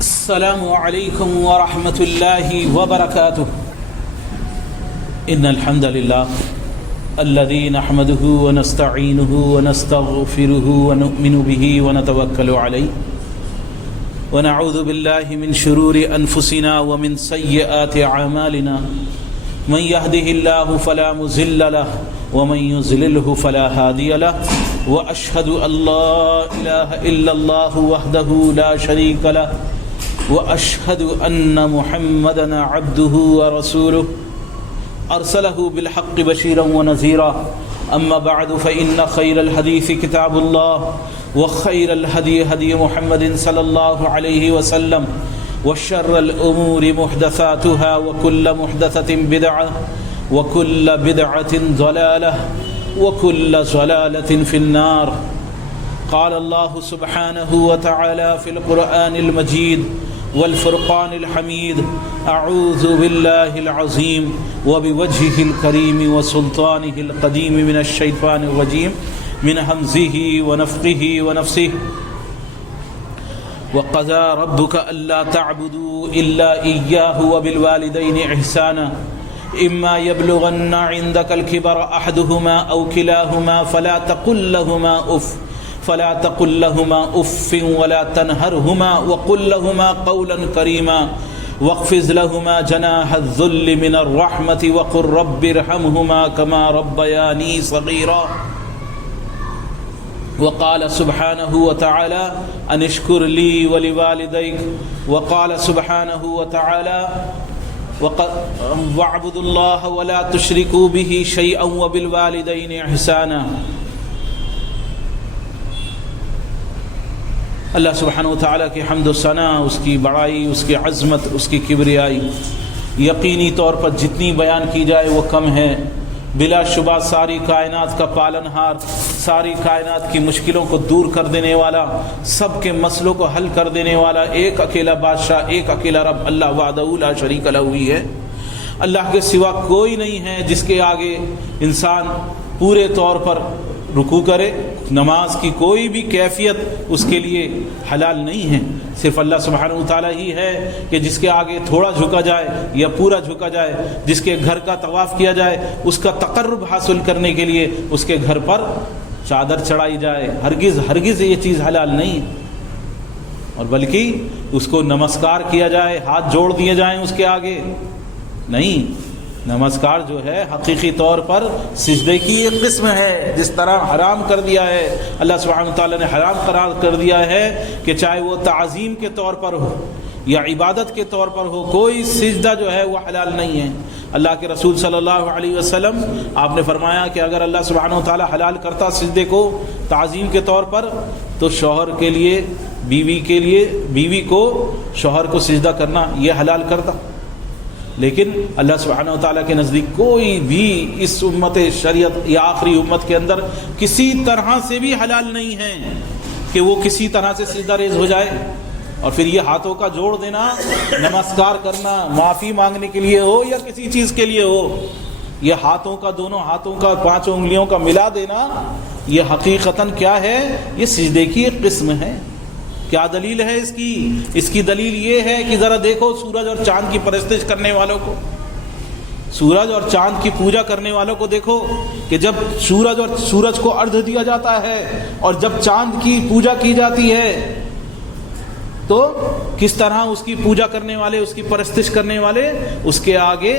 السلام عليكم ورحمة الله وبركاته. إن الحمد لله الذي نحمده ونستعينه ونستغفره ونؤمن به ونتوكل عليه ونعوذ بالله من شرور أنفسنا ومن سيئات أعمالنا. من يهده الله فلا مضل له ومن يضلله فلا هادي له وأشهد أن لا إله إلا الله وحده لا شريك له وأشهد أن محمدًا عبده ورسوله أرسله بالحق بشيرا ونذيرا. أما بعد فإن خير الحديث كتاب الله وخير الهدي هدي محمد صلى الله عليه وسلم وشر الأمور محدثاتها وكل محدثة بدعة وكل بدعة ضلالة وكل ضلالة في النار. قال الله سبحانه وتعالى في القرآن المجيد والفرقان الحميد: أعوذ بالله العظيم وبوجهه الكريم وسلطانه القديم من الشيطان الرجيم من همزه ونفخه ونفسه. وقضى ربك ألا تعبدوا إلا إياه وبالوالدين إحسانا إما يبلغن عندك الكبر أحدهما أو كلاهما فلا تقل لهما أف ولا تنهرهما وقل لهما قولا كريما واخفض لهما جناح الذل من الرحمة وقل رب ارحمهما كما ربياني صغيرا. وقال سبحانه وتعالى أن اشكر لي ولوالديك. وقال سبحانه وتعالى واعبدوا الله ولا تشركوا به شيئا وبالوالدين إحسانا. اللہ سبحانہ وتعالیٰ کی حمد و ثنا، اس کی بڑائی، اس کی عظمت، اس کی کبریائی یقینی طور پر جتنی بیان کی جائے وہ کم ہے. بلا شبہ ساری کائنات کا پالنہار، ساری کائنات کی مشکلوں کو دور کر دینے والا، سب کے مسئلوں کو حل کر دینے والا ایک اکیلا بادشاہ، ایک اکیلا رب اللہ وحدہ لا شریک لہ ہی ہے. اللہ کے سوا کوئی نہیں ہے جس کے آگے انسان پورے طور پر رکوع کرے. نماز کی کوئی بھی کیفیت اس کے لیے حلال نہیں ہے. صرف اللہ سبحانہ وتعالی ہی ہے کہ جس کے آگے تھوڑا جھکا جائے یا پورا جھکا جائے، جس کے گھر کا طواف کیا جائے، اس کا تقرب حاصل کرنے کے لیے اس کے گھر پر چادر چڑھائی جائے. ہرگز یہ چیز حلال نہیں ہے. اور بلکہ اس کو نمسکار کیا جائے، ہاتھ جوڑ دیے جائیں اس کے آگے نہیں. نمسکار جو ہے حقیقی طور پر سجدے کی ایک قسم ہے. جس طرح حرام کر دیا ہے اللہ سبحانہ وتعالی نے، حرام قرار کر دیا ہے کہ چاہے وہ تعظیم کے طور پر ہو یا عبادت کے طور پر ہو، کوئی سجدہ جو ہے وہ حلال نہیں ہے. اللہ کے رسول صلی اللہ علیہ وسلم آپ نے فرمایا کہ اگر اللہ سبحانہ وتعالی حلال کرتا سجدے کو تعظیم کے طور پر تو شوہر کے لیے، بیوی کو شوہر کو سجدہ کرنا یہ حلال کرتا. لیکن اللہ سبحانہ وتعالیٰ کے نزدیک کوئی بھی اس امت شریعت یا آخری امت کے اندر کسی طرح سے بھی حلال نہیں ہے کہ وہ کسی طرح سے سجدہ ریز ہو جائے. اور پھر یہ ہاتھوں کا جوڑ دینا، نمسکار کرنا معافی مانگنے کے لیے ہو یا کسی چیز کے لیے ہو، یہ ہاتھوں کا، دونوں ہاتھوں کا، 5 انگلیوں کا ملا دینا، یہ حقیقتاً کیا ہے؟ یہ سجدے کی ایک قسم ہے. کیا دلیل ہے اس کی؟ اس کی دلیل یہ ہے کہ ذرا دیکھو سورج اور چاند کی پرستش کرنے والوں کو، سورج اور چاند کی پوجا کرنے والوں کو دیکھو کہ جب سورج کو اردھ دیا جاتا ہے اور جب چاند کی پوجا کی جاتی ہے تو کس طرح اس کی پوجا کرنے والے، اس کی پرستش کرنے والے اس کے آگے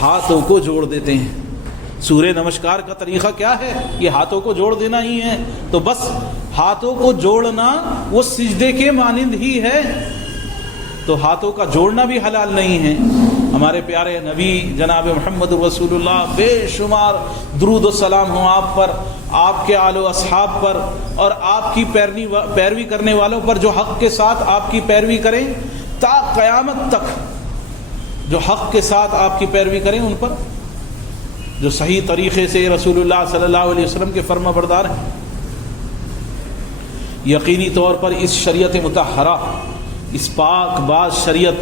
ہاتھوں کو جوڑ دیتے ہیں. سورہ نمسکار کا طریقہ کیا ہے؟ یہ ہاتھوں کو جوڑ دینا ہی ہے. تو بس ہاتھوں کو جوڑنا وہ سجدے کے مانند ہی ہے. تو ہاتھوں کا جوڑنا بھی حلال نہیں ہے. ہمارے پیارے نبی جناب محمد رسول اللہ، بے شمار درود و سلام ہوں آپ پر، آپ کے آل و اصحاب پر، اور آپ کی پیروی کرنے والوں پر جو حق کے ساتھ آپ کی پیروی کریں تا قیامت تک، جو حق کے ساتھ آپ کی پیروی کریں ان پر، جو صحیح طریقے سے رسول اللہ صلی اللہ علیہ وسلم کے فرما بردار ہیں. یقینی طور پر اس شریعت مطہرہ، اس پاک باز شریعت،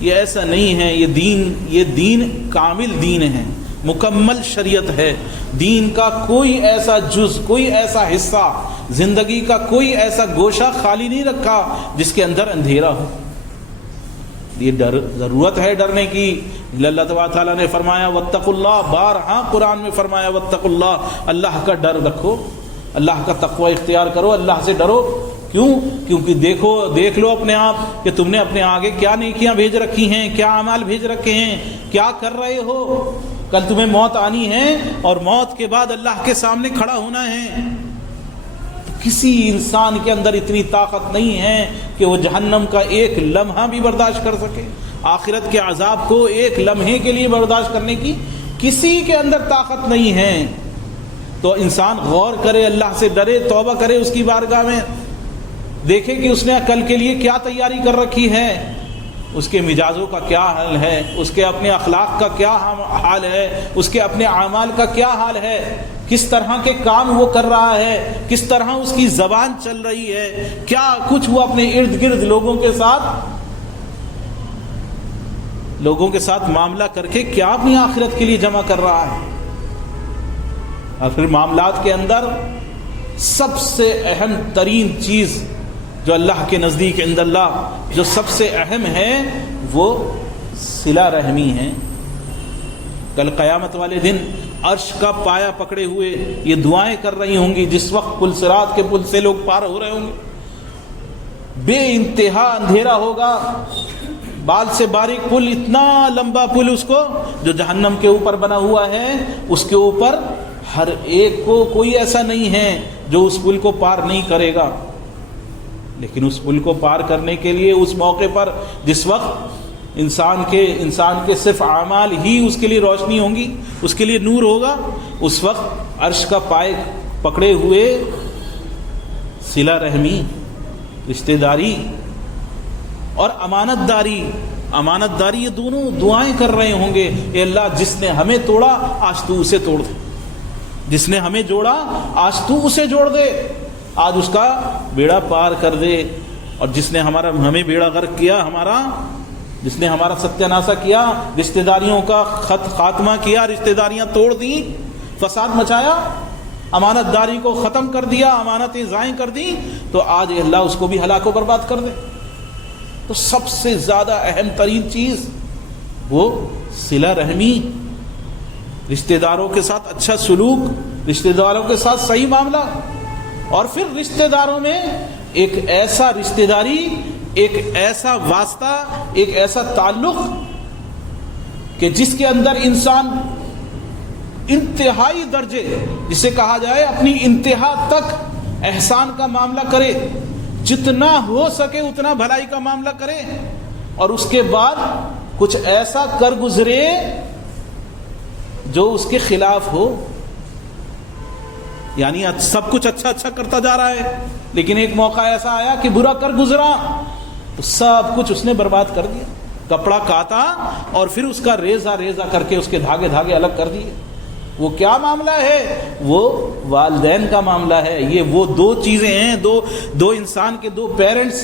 یہ ایسا نہیں ہے. یہ دین کامل دین ہے، مکمل شریعت ہے. دین کا کوئی ایسا جز، کوئی ایسا حصہ، زندگی کا کوئی ایسا گوشہ خالی نہیں رکھا جس کے اندر اندھیرا ہو. یہ ضرورت ہے ڈرنے کی۔ اللہ تبارک تعالیٰ نے فرمایا واتقوا اللہ، بارہا قرآن میں فرمایا واتقوا اللہ، اللہ کا ڈر رکھو، اللہ کا تقوی اختیار کرو، اللہ سے ڈرو۔ کیوں؟ کیونکہ دیکھ لو اپنے آپ کہ تم نے اپنے آگے کیا نیکیاں بھیج رکھی ہیں، کیا اعمال بھیج رکھے ہیں، کیا کر رہے ہو۔ کل تمہیں موت آنی ہے اور موت کے بعد اللہ کے سامنے کھڑا ہونا ہے۔ کسی انسان کے اندر اتنی طاقت نہیں ہے کہ وہ جہنم کا ایک لمحہ بھی برداشت کر سکے، آخرت کے عذاب کو ایک لمحے کے لیے برداشت کرنے کی کسی کے اندر طاقت نہیں ہے۔ تو انسان غور کرے، اللہ سے ڈرے، توبہ کرے اس کی بارگاہ میں، دیکھے کہ اس نے کل کے لیے کیا تیاری کر رکھی ہے، اس کے مزاجوں کا کیا حال ہے، اس کے اپنے اخلاق کا کیا حال ہے، اس کے اپنے اعمال کا کیا حال ہے، کس طرح کے کام وہ کر رہا ہے، کس طرح اس کی زبان چل رہی ہے، کیا کچھ وہ اپنے ارد گرد لوگوں کے ساتھ معاملہ کر کے کیا اپنی آخرت کے لیے جمع کر رہا ہے۔ اور پھر معاملات کے اندر سب سے اہم ترین چیز جو اللہ کے نزدیک عند اللہ جو سب سے اہم ہے وہ صلہ رحمی ہے۔ کل قیامت والے دن عرش کا پایا پکڑے ہوئے یہ دعائیں کر رہی ہوں گی، جس وقت پل صراط کے پل سے لوگ پار ہو رہے ہوں گے، بے انتہا اندھیرا ہوگا، بال سے باریک پل، اتنا لمبا پل اس کو جو جہنم کے اوپر بنا ہوا ہے، اس کے اوپر ہر ایک کو کوئی ایسا نہیں ہے جو اس پل کو پار نہیں کرے گا۔ لیکن اس پل کو پار کرنے کے لیے اس موقع پر جس وقت انسان کے صرف اعمال ہی اس کے لیے روشنی ہوں گی، اس کے لیے نور ہوگا، اس وقت عرش کا پائے پکڑے ہوئے صلہ رحمی، رشتہ داری اور امانت داری یہ دونوں دعائیں کر رہے ہوں گے، اے اللہ جس نے ہمیں توڑا آج تو اسے توڑ دے، جس نے ہمیں جوڑا آج تو اسے جوڑ دے، آج اس کا بیڑا پار کر دے، اور جس نے ہمیں بیڑا غرق کیا، جس نے ہمارا ستیہ ناسہ کیا، رشتہ داریوں کا خاتمہ کیا، رشتہ داریاں توڑ دیں، فساد مچایا، امانت داری کو ختم کر دیا، امانتیں ضائع کر دیں، تو آج اللہ اس کو بھی ہلاک و برباد کر دے۔ تو سب سے زیادہ اہم ترین چیز وہ صلہ رحمی، رشتہ داروں کے ساتھ اچھا سلوک، رشتہ داروں کے ساتھ صحیح معاملہ، اور پھر رشتہ داروں میں ایک ایسا رشتہ داری، ایک ایسا واسطہ، ایک ایسا تعلق کہ جس کے اندر انسان انتہائی درجے، جسے کہا جائے اپنی انتہا تک احسان کا معاملہ کرے، جتنا ہو سکے اتنا بھلائی کا معاملہ کرے، اور اس کے بعد کچھ ایسا کر گزرے جو اس کے خلاف ہو۔ یعنی سب کچھ اچھا کرتا جا رہا ہے، لیکن ایک موقع ایسا آیا کہ برا کر گزرا تو سب کچھ اس نے برباد کر دیا، کپڑا کاتا اور پھر اس کا ریزہ کر کے اس کے دھاگے الگ کر دیے۔ وہ کیا معاملہ ہے؟ وہ والدین کا معاملہ ہے۔ یہ وہ دو چیزیں ہیں، دو انسان کے دو پیرنٹس،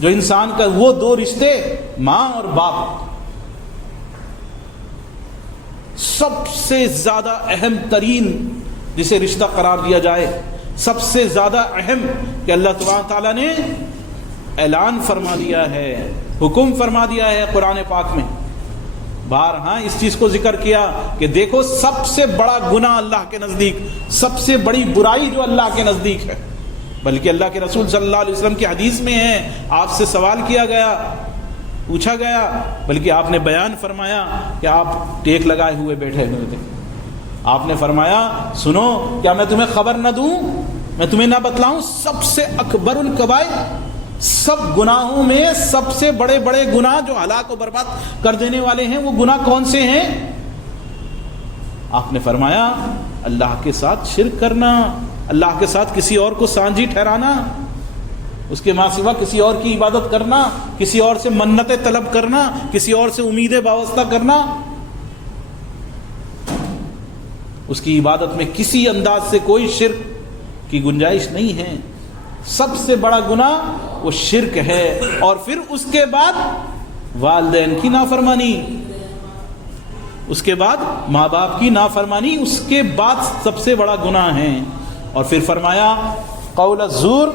جو انسان کا وہ دو رشتے، ماں اور باپ، سب سے زیادہ اہم ترین جسے رشتہ قرار دیا جائے، سب سے زیادہ اہم کہ اللہ تبارک تعالیٰ نے اعلان فرما دیا ہے، حکم فرما دیا ہے قرآن پاک میں، بارہا اس چیز کو ذکر کیا کہ دیکھو سب سے بڑا گناہ اللہ کے نزدیک، سب سے بڑی برائی جو اللہ کے نزدیک ہے، بلکہ اللہ کے رسول صلی اللہ علیہ وسلم کی حدیث میں ہے، آپ سے سوال کیا گیا، پوچھا گیا، بلکہ آپ نے بیان فرمایا کہ آپ ٹیک لگائے ہوئے بیٹھے ہوئے تھے، آپ نے فرمایا سنو کیا میں تمہیں خبر نہ دوں، میں تمہیں نہ بتلاؤں سب سے اکبر الکبائر، سب گناہوں میں سب سے بڑے گناہ جو ہلاک و برباد کر دینے والے ہیں وہ گناہ کون سے ہیں؟ آپ نے فرمایا اللہ کے ساتھ شرک کرنا، اللہ کے ساتھ کسی اور کو سانجی ٹھہرانا، اس کے ماں سوا کسی اور کی عبادت کرنا، کسی اور سے منتیں طلب کرنا، کسی اور سے امیدیں وابستہ کرنا، اس کی عبادت میں کسی انداز سے کوئی شرک کی گنجائش نہیں ہے۔ سب سے بڑا گناہ وہ شرک ہے، اور پھر اس کے بعد والدین کی نافرمانی، اس کے بعد ماں باپ کی نافرمانی، اس کے بعد سب سے بڑا گناہ ہے۔ اور پھر فرمایا قول الزور،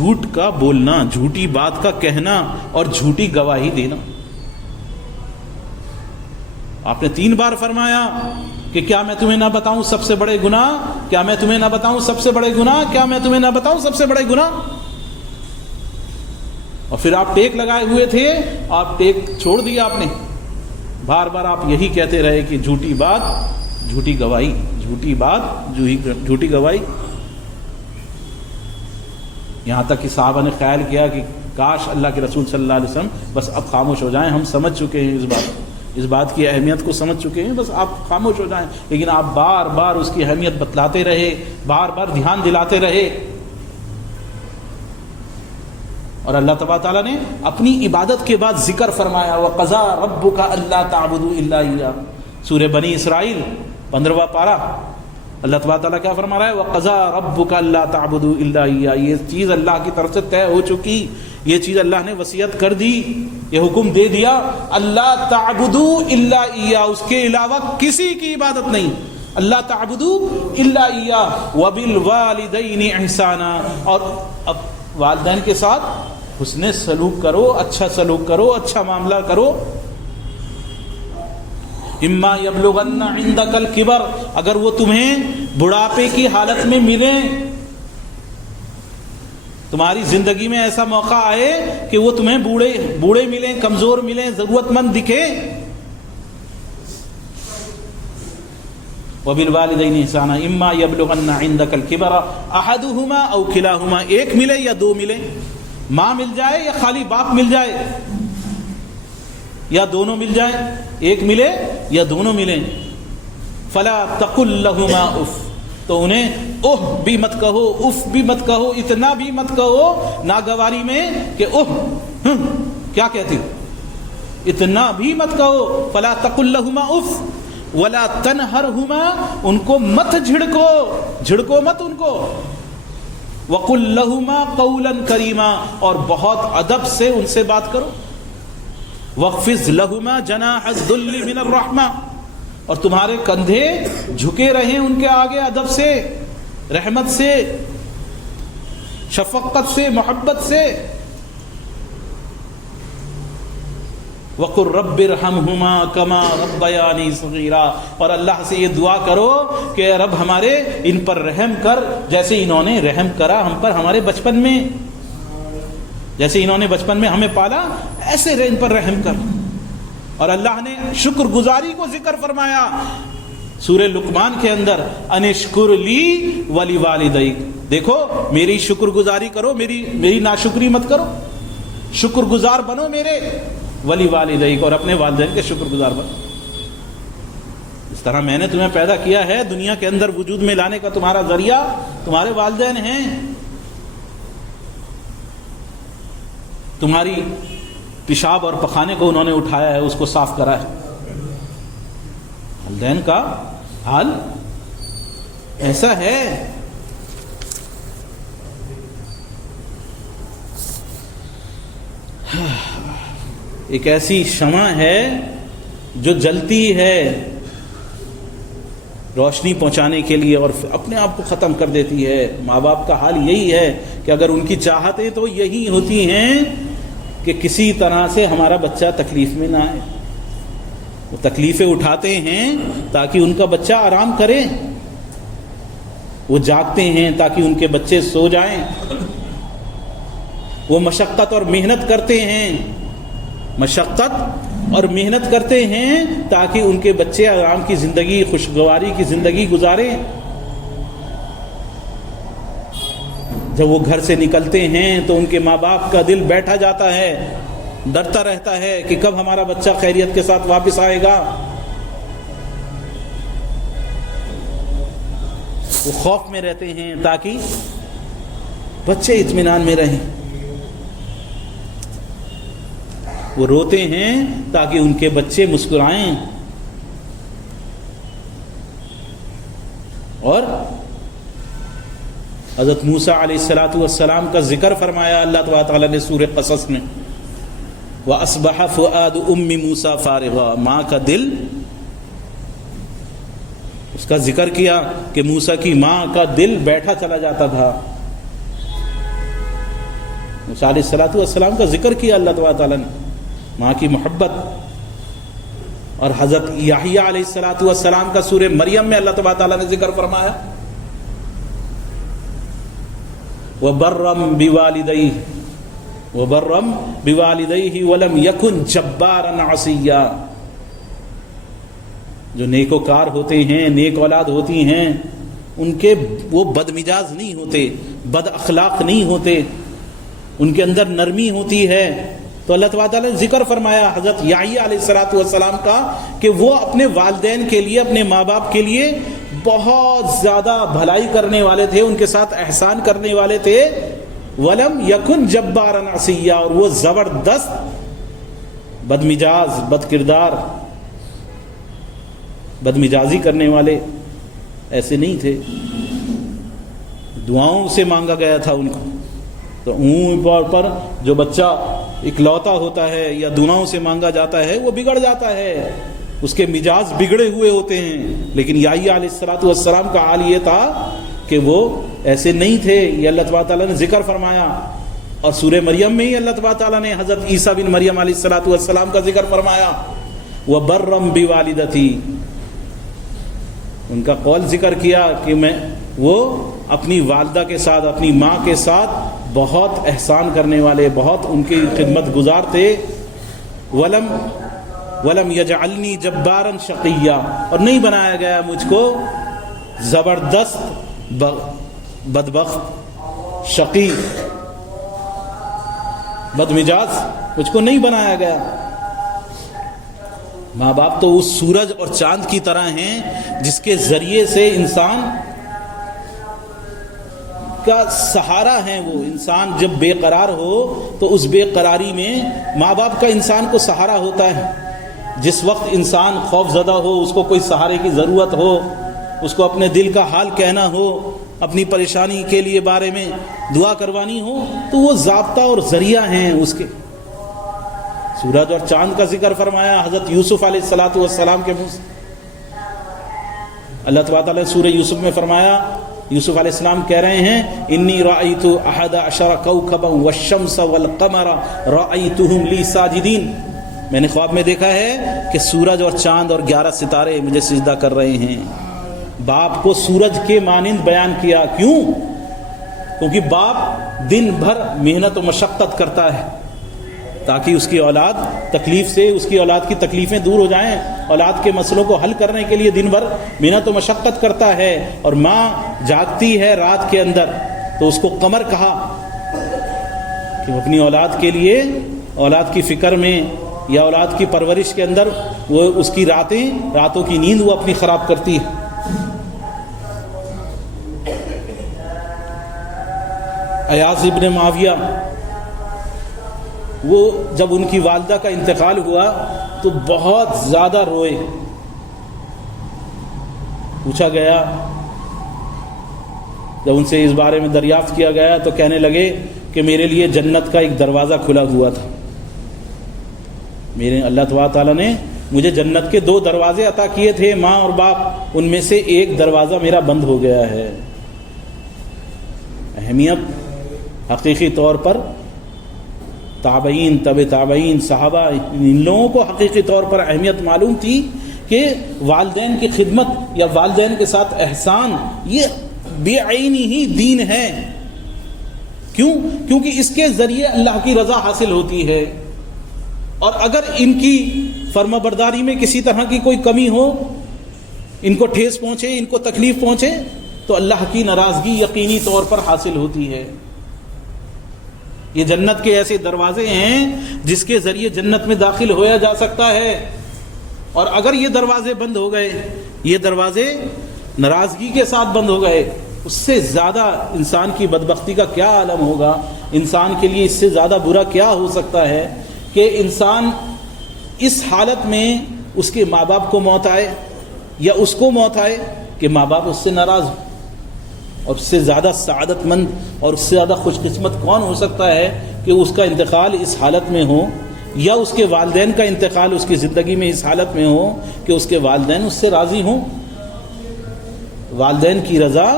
جھوٹ کا بولنا، جھوٹی بات کا کہنا اور جھوٹی گواہی دینا۔ آپ نے 3 بار فرمایا کہ کیا میں تمہیں نہ بتاؤں سب سے بڑے گناہ، کیا میں تمہیں نہ بتاؤں سب سے بڑے گناہ، کیا میں تمہیں نہ بتاؤں سب سے بڑے گناہ۔ اور پھر آپ ٹیک لگائے ہوئے تھے، آپ ٹیک چھوڑ دیا آپ نے، بار بار آپ یہی کہتے رہے کہ جھوٹی بات جھوٹی گواہی، جھوٹی بات جھوٹی گواہی۔ یہاں تک کہ صحابہ نے خیال کیا کہ کاش اللہ کے رسول صلی اللہ علیہ وسلم بس اب خاموش ہو جائیں، ہم سمجھ چکے ہیں اس بات کی اہمیت کو سمجھ چکے ہیں، بس آپ خاموش ہو جائیں۔ لیکن آپ بار بار اس کی اہمیت بتلاتے رہے، بار بار دھیان دلاتے رہے۔ اور اللہ تبارک تعالیٰ نے اپنی عبادت کے بعد ذکر فرمایا وَقَضَىٰ رَبُّكَ أَلَّا تَعْبُدُوا إِلَّا إِيَّاهُ، سورہ بنی اسرائیل 15واں پارہ۔ اللہ تبارک تعالیٰ کیا فرما رہا ہے؟ وَقَضَىٰ رَبُّكَ أَلَّا تَعْبُدُوا إِلَّا إِيَّاهُ، یہ چیز اللہ کی طرف سے طے ہو چکی، یہ چیز اللہ نے وصیت کر دی، یہ حکم دے دیا، اللہ تعبدوا الا ایاہ، اس کے علاوہ کسی کی عبادت نہیں، اللہ تعبدوا الا ایاہ، وبالوالدین احسانا، اور اب والدین کے ساتھ حسن سلوک کرو، اچھا سلوک کرو، اچھا معاملہ کرو۔ اما یبلغن عندک الکبر، اگر وہ تمہیں بڑھاپے کی حالت میں ملیں، تمہاری زندگی میں ایسا موقع آئے کہ وہ تمہیں بوڑھے ملیں، کمزور ملیں، ضرورت مند دکھیں، وبالوالدین احسانا اما یبلغن عندک الکبر احدہما او کلاہما، ایک ملے یا 2 ملے، ماں مل جائے یا خالی باپ مل جائے یا دونوں مل جائیں، ایک ملے یا دونوں ملیں، فلا تقل لہما اف، تو انہیں اوہ بھی مت کہو، اف بھی مت کہو، اتنا بھی مت کہو ناگواری میں کہ اوہ کیا کہتی ہو، اتنا بھی مت کہو۔ فلا تقل لہما اف ولا تنہرہما، ان کو مت جھڑکو مت ان کو، وقل لہما قولا کریما، اور بہت ادب سے ان سے بات کرو، واخفض لہما جناح الذل من الرحمہ، اور تمہارے کندھے جھکے رہیں ان کے آگے ادب سے، رحمت سے، شفقت سے، محبت سے۔ وَقُلْ رَبِّ ارْحَمْهُمَا كَمَا رَبَّيَانِي صَغِيرًا، اور اللہ سے یہ دعا کرو کہ رب ہمارے ان پر رحم کر جیسے انہوں نے رحم کرا ہم پر ہمارے بچپن میں، جیسے انہوں نے بچپن میں ہمیں پالا ایسے ان پر رحم کر۔ اور اللہ نے شکر گزاری کو ذکر فرمایا سورہ لقمان کے اندر، ان اشکر لی ولی والدیک، دیکھو میری شکر گزاری کرو، میری ناشکری مت کرو، شکر گزار بنو میرے، ولی والدیک، اور اپنے والدین کے شکر گزار بنو۔ اس طرح میں نے تمہیں پیدا کیا ہے، دنیا کے اندر وجود میں لانے کا تمہارا ذریعہ تمہارے والدین ہیں، تمہاری پیشاب اور پخانے کو انہوں نے اٹھایا ہے، اس کو صاف کرا ہے۔ والدین کا حال ایسا ہے۔ ایک ایسی شمع ہے جو جلتی ہے روشنی پہنچانے کے لیے اور اپنے آپ کو ختم کر دیتی ہے۔ ماں باپ کا حال یہی ہے کہ اگر ان کی چاہتیں تو یہی ہوتی ہیں کہ کسی طرح سے ہمارا بچہ تکلیف میں نہ آئے، وہ تکلیفیں اٹھاتے ہیں تاکہ ان کا بچہ آرام کرے، وہ جاگتے ہیں تاکہ ان کے بچے سو جائیں، وہ مشقت اور محنت کرتے ہیں، مشقت اور محنت کرتے ہیں تاکہ ان کے بچے آرام کی زندگی، خوشگواری کی زندگی گزاریں۔ جب وہ گھر سے نکلتے ہیں تو ان کے ماں باپ کا دل بیٹھا جاتا ہے، ڈرتا رہتا ہے کہ کب ہمارا بچہ خیریت کے ساتھ واپس آئے گا۔ وہ خوف میں رہتے ہیں تاکہ بچے اطمینان میں رہیں، وہ روتے ہیں تاکہ ان کے بچے مسکرائیں۔ اور حضرت موسیٰ علیہ السلام کا ذکر فرمایا اللہ تعالیٰ نے سورہ قصص میں، وَأَصْبَحَ فُؤَادُ أُمِّ مُوسَىٰ فَارِغًا، ماں کا دل، اس کا ذکر کیا کہ موسیٰ کی ماں کا دل بیٹھا چلا جاتا تھا، موسیٰ علیہ السلام کا ذکر کیا اللہ تبارک تعالیٰ نے، ماں کی محبت. اور حضرت یحییٰ علیہ السلام کا سورہ مریم میں اللہ تبارک تعالیٰ نے ذکر فرمایا وَبَرًّا بِوَالِدَيْهِ وَلَمْ يَكُنْ جَبَّارًا عَصِيًّا. جو نیکوکار ہوتے ہیں، نیک اولاد ہوتی ہیں، ان کے وہ بد مزاج نہیں ہوتے، بد اخلاق نہیں ہوتے، ان کے اندر نرمی ہوتی ہے. تو اللہ تعالیٰ نے ذکر فرمایا حضرت یحییٰ علیہ السلام کا کہ وہ اپنے والدین کے لیے، اپنے ماں باپ کے لیے بہت زیادہ بھلائی کرنے والے تھے، ان کے ساتھ احسان کرنے والے تھے. وَلَمْ يَكُنْ جَبَّارًا عَصِيًّا، اور وہ زبردست بد مزاج، بد کردار، بد مزاجی کرنے والے ایسے نہیں تھے. دعاؤں سے مانگا گیا تھا ان کو. تو عمومی طور پر جو بچہ اکلوتا ہوتا ہے یا دعاؤں سے مانگا جاتا ہے وہ بگڑ جاتا ہے، اس کے مزاج بگڑے ہوئے ہوتے ہیں. لیکن یحییٰ علیہ السلام کا حال یہ تھا کہ وہ ایسے نہیں تھے. یہ اللہ تبارک تعالیٰ نے ذکر فرمایا. اور سورہ مریم میں ہی اللہ تبارک تعالیٰ نے حضرت عیسیٰ بن مریم علیہ السلام کا ذکر فرمایا وَبَرًّا بِوَالِدَتِي. ان کا قول ذکر کیا کہ وہ اپنی والدہ کے ساتھ، اپنی ماں کے ساتھ بہت احسان کرنے والے، بہت ان کی خدمت گزار تھے. وَلَمْ يَجْعَلْنِي جَبَّارًا شَقِيًّا، اور نہیں بنایا گیا مجھ کو زبردست بدبخت، شقی، بدمزاج، مجھ کو نہیں بنایا گیا. ماں باپ تو اس سورج اور چاند کی طرح ہیں جس کے ذریعے سے انسان کا سہارا ہے. وہ انسان جب بے قرار ہو تو اس بے قراری میں ماں باپ کا انسان کو سہارا ہوتا ہے. جس وقت انسان خوف زدہ ہو، اس کو کوئی سہارے کی ضرورت ہو، اس کو اپنے دل کا حال کہنا ہو، اپنی پریشانی کے لیے بارے میں دعا کروانی ہو، تو وہ ضابطہ اور ذریعہ ہیں اس کے. سورج اور چاند کا ذکر فرمایا حضرت یوسف علیہ السلام کے منہ سے. اللہ تعالیٰ نے سورہ یوسف میں فرمایا، یوسف علیہ السلام کہہ رہے ہیں انی رأیت احد عشر کوکبا والشمس والقمر رأیتہم لی ساجدین. میں نے خواب میں دیکھا ہے کہ سورج اور چاند اور 11 ستارے مجھے سجدہ کر رہے ہیں. باپ کو سورج کے مانند بیان کیا. کیوں؟ کیونکہ باپ دن بھر محنت و مشقت کرتا ہے تاکہ اس کی اولاد تکلیف سے، اس کی اولاد کی تکلیفیں دور ہو جائیں. اولاد کے مسئلوں کو حل کرنے کے لیے دن بھر محنت و مشقت کرتا ہے. اور ماں جاگتی ہے رات کے اندر تو اس کو قمر کہا کہ وہ اپنی اولاد کے لیے، اولاد کی فکر میں یا اولاد کی پرورش کے اندر وہ اس کی راتوں کی نیند وہ اپنی خراب کرتی ہے. ایاز ابن معاویہ، وہ جب ان کی والدہ کا انتقال ہوا تو بہت زیادہ روئے. پوچھا گیا، جب ان سے اس بارے میں دریافت کیا گیا تو کہنے لگے کہ میرے لیے جنت کا ایک دروازہ کھلا ہوا تھا. میرے اللہ تعالیٰ نے مجھے جنت کے 2 دروازے عطا کیے تھے، ماں اور باپ، ان میں سے ایک دروازہ میرا بند ہو گیا ہے. اہمیت حقیقی طور پر تابعین، تابعین، صحابہ، ان لوگوں کو حقیقی طور پر اہمیت معلوم تھی کہ والدین کی خدمت یا والدین کے ساتھ احسان یہ بے عینی ہی دین ہے. کیوں؟ کیونکہ اس کے ذریعے اللہ کی رضا حاصل ہوتی ہے. اور اگر ان کی فرما برداری میں کسی طرح کی کوئی کمی ہو، ان کو ٹھیس پہنچے، ان کو تکلیف پہنچے، تو اللہ کی ناراضگی یقینی طور پر حاصل ہوتی ہے. یہ جنت کے ایسے دروازے ہیں جس کے ذریعے جنت میں داخل ہویا جا سکتا ہے. اور اگر یہ دروازے بند ہو گئے، یہ دروازے ناراضگی کے ساتھ بند ہو گئے، اس سے زیادہ انسان کی بدبختی کا کیا عالم ہوگا. انسان کے لیے اس سے زیادہ برا کیا ہو سکتا ہے کہ انسان اس حالت میں اس کے ماں باپ کو موت آئے یا اس کو موت آئے کہ ماں باپ اس سے ناراض ہو. اور اس سے زیادہ سعادت مند اور اس سے زیادہ خوش قسمت کون ہو سکتا ہے کہ اس کا انتقال اس حالت میں ہو، یا اس کے والدین کا انتقال اس کی زندگی میں اس حالت میں ہو کہ اس کے والدین اس سے راضی ہوں. والدین کی رضا